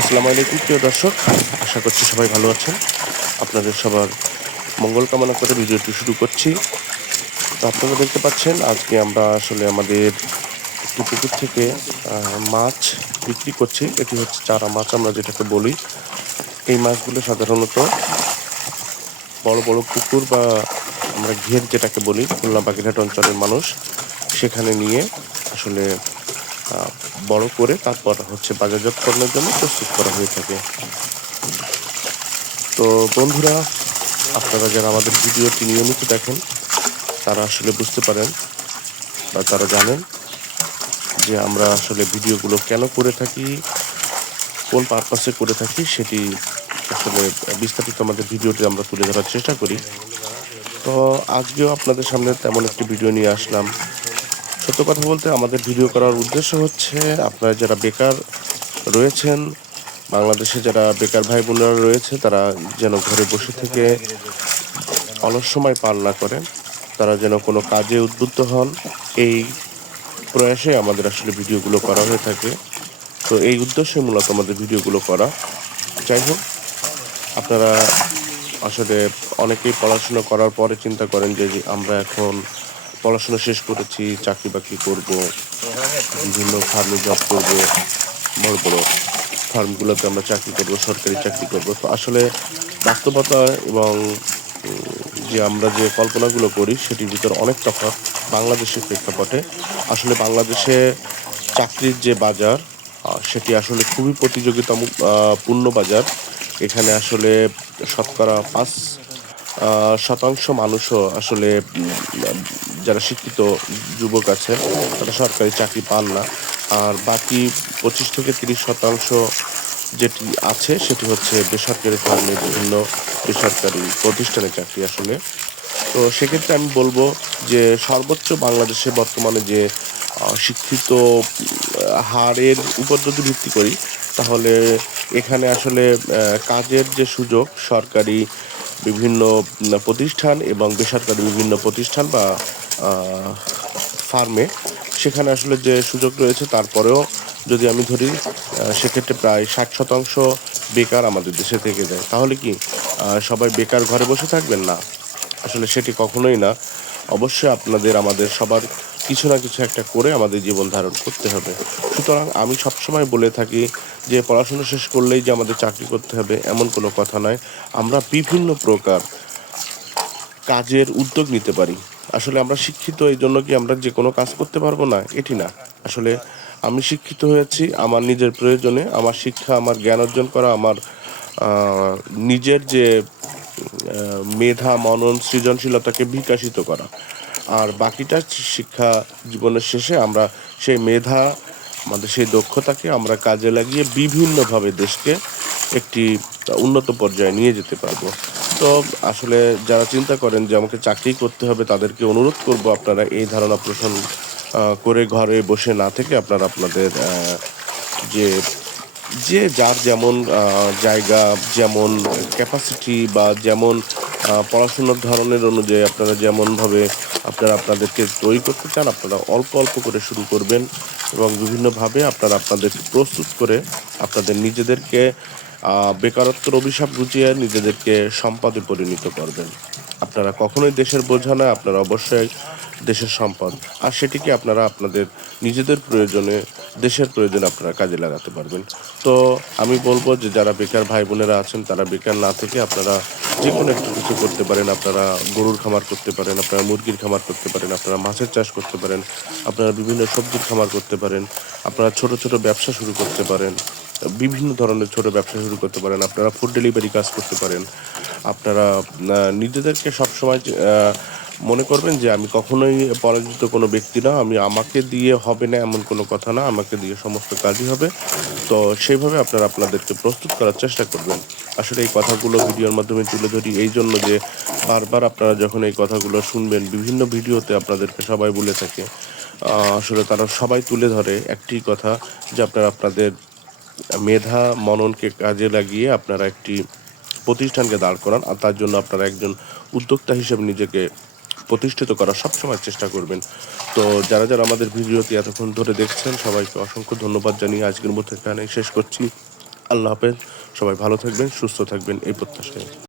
আসসালামু আলাইকুম প্রিয় দর্শক, আশা করছি সবাই ভালো আছেন। আপনাদের সবার মঙ্গল কামনা করে ভিডিওটি শুরু করছি। তো আপনারা দেখতে পাচ্ছেন আজকে আমরা আসলে আমাদের একটি পুকুর থেকে মাছ বিক্রি করছি। এটি হচ্ছে চারা মাছ আমরা যেটাকে বলি। এই মাছগুলো সাধারণত বড় বড় পুকুর বা আমরা ঘের যেটাকে বলি খুলনা বাগেরহাট অঞ্চলের মানুষ সেখানে নিয়ে আসলে বড় করে তারপর হচ্ছে বাজারজাতকরণের জন্য প্রস্তুত করা হয়ে থাকে। তো বন্ধুরা, আপনারা যারা আমাদের ভিডিওটি নিয়মিত দেখেন তারা আসলে বুঝতে পারেন বা তারা জানেন যে আমরা আসলে ভিডিওগুলো কেন করে থাকি, কোন পারপাসে করে থাকি, সেটি আসলে বিস্তারিত আমাদের ভিডিওটি আমরা তুলে ধরার চেষ্টা করি। তো আজকেও আপনাদের সামনে তেমন একটি ভিডিও নিয়ে আসলাম। সত্য কথা বলতে আমাদের ভিডিও করার উদ্দেশ্য হচ্ছে আপনারা যারা বেকার রয়েছেন, বাংলাদেশে যারা বেকার ভাই বোনেরা রয়েছে, তারা যেন ঘরে বসে থেকে অলস সময় পার না করেন, তারা যেন কোনো কাজে উদ্বুদ্ধ হন, এই প্রয়াসে আমাদের আসলে ভিডিওগুলো করা হয়ে থাকে। তো এই উদ্দেশ্যে মূলত আমাদের ভিডিওগুলো করা। যাই হোক, আপনারা আসলে অনেকেই পড়াশোনা করার পরে চিন্তা করেন যে আমরা এখন পড়াশোনা শেষ করেছি, চাকরি বাকরি করব, বিভিন্ন ফার্মে জব করব, বড় বড় ফার্মগুলোতে আমরা চাকরি করব, সরকারি চাকরি করব। তো আসলে বাস্তবতা এবং যে আমরা যে কল্পনাগুলো করি সেটির ভিতর অনেক তফাৎ বাংলাদেশের প্রেক্ষাপটে। আসলে বাংলাদেশে চাকরির যে বাজার সেটি আসলে খুবই পূর্ণ বাজার। এখানে আসলে শতকরা ৫% মানুষও আসলে যারা শিক্ষিত যুবক আছে তারা সরকারি চাকরি পান না। আর বাকি ২৫ থেকে ৩০% যেটি আছে সেটি হচ্ছে বেসরকারি ফার্মে বিভিন্ন বেসরকারি প্রতিষ্ঠানে চাকরি আসলে। তো সেক্ষেত্রে আমি বলব যে সর্বোচ্চ বাংলাদেশে বর্তমানে যে শিক্ষিত হারের উপর যদি ভিত্তি করি তাহলে এখানে আসলে কাজের যে সুযোগ সরকারি বিভিন্ন প্রতিষ্ঠান এবং বেসরকারি বিভিন্ন প্রতিষ্ঠান বা ফার্মে সেখানে আসলে যে সুযোগ রয়েছে, তারপরেও যদি আমি ধরি সেক্ষেত্রে প্রায় ৬০% বেকার আমাদের দেশে থেকে যায়। তাহলে কি সবাই বেকার ঘরে বসে থাকবেন? না, আসলে সেটি কখনোই না। অবশ্যই আমাদের সবার কিছু না কিছু একটা করে আমাদের জীবন ধারণ করতে হবে। সুতরাং আমি সবসময় বলে থাকি যে পড়াশোনা শেষ করলেই যে আমাদের চাকরি করতে হবে এমন কোনো কথা নয়। আমরা বিভিন্ন প্রকার কাজের উদ্যোগ নিতে পারি। আসলে আমরা শিক্ষিত এইজন্য কি আমরা যেকোনো কাজ করতে পারবো না? এটি না। আসলে আমি শিক্ষিত হয়েছি আমার নিজের প্রয়োজনে। আমার শিক্ষা, আমার জ্ঞান অর্জন করা, আমার আ নিজের যে মেধা, মনন, সৃজনশীলতাকে বিকাশিত করা। আর বাকিটা শিক্ষা জীবনের শেষে আমরা সেই মেধা, আমাদের সেই দক্ষতাকে আমরা কাজে লাগিয়ে বিভিন্নভাবে দেশকে একটি উন্নত পর্যায়ে নিয়ে যেতে পারবো। তো আসলে যারা চিন্তা করেন যে আমাকে চাকরি করতে হবে তাদেরকে অনুরোধ করব আপনারা এই ধারণা পোষণ করে ঘরে বসে না থেকে আপনারা আপনাদের যে যার যেমন জায়গা, যেমন ক্যাপাসিটি বা যেমন পড়াশোনার ধরনের অনুযায়ী আপনারা যেমনভাবে আপনারা আপনাদেরকে তৈরি করতে চান, আপনারা অল্প, অল্প করে শুরু করবেন এবং বিভিন্নভাবে আপনারা আপনাদেরকে প্রস্তুত করে আপনাদের নিজেদেরকে বেকারত্বের অভিশাপ ঘুচিয়ে নিজেদেরকে সম্পদে পরিণত করবেন। আপনারা কখনোই দেশের বোঝা নয়, আপনারা অবশ্যই দেশের সম্পদ। আর সেটিকে আপনারা আপনাদের নিজেদের প্রয়োজনে, দেশের প্রয়োজনে আপনারা কাজে লাগাতে পারবেন। তো আমি বলব যে যারা বেকার ভাই বোনেরা আছেন তারা বেকার না থেকে আপনারা যেকোনো একটা কিছু করতে পারেন। আপনারা গরুর খামার করতে পারেন, আপনারা মুরগির খামার করতে পারেন, আপনারা মাছের চাষ করতে পারেন, আপনারা বিভিন্ন সবজির খামার করতে পারেন, আপনারা ছোট, ছোট ব্যবসা শুরু করতে পারেন। বিভিন্ন ধরনের ছোট ব্যবসা শুরু করতে পারেন। আপনারা ফুড ডেলিভারি কাজ করতে পারেন। আপনারা নিজেদেরকে সবসময় মনে করবেন যে আমি কখনোই পরাজিত কোনো ব্যক্তি না। আমাকে দিয়ে হবে না এমন কোনো কথা না। আমাকে দিয়ে সমস্ত কাজই হবে। তো সেইভাবে আপনারা আপনাদেরকে প্রস্তুত করার চেষ্টা করবেন। আসলে এই কথাগুলো ভিডিওর মাধ্যমে তুলে ধরি এইজন্য যে বারবার আপনারা যখন এই কথাগুলো শুনবেন বিভিন্ন ভিডিওতে আপনাদেরকে সবাই বলে থাকে। আসলে তারা সবাই তুলে ধরে একটি কথা যে আপনারা আপনাদের মেধা মননকে কাজে লাগিয়ে আপনারা একটি প্রতিষ্ঠানকে দাঁড় করান। আর তার জন্য আপনারা একজন উদ্যোক্তা হিসেবে নিজেকে প্রতিষ্ঠিত করার সবসময় চেষ্টা করবেন। তো যারা, যারা আমাদের ভিডিওটি এতক্ষণ ধরে দেখছেন সবাইকে অসংখ্য ধন্যবাদ জানিয়ে আজকের মতো এখানেই শেষ করছি। আল্লাহ হাফেজ। সবাই ভালো থাকবেন, সুস্থ থাকবেন এই প্রত্যাশায়।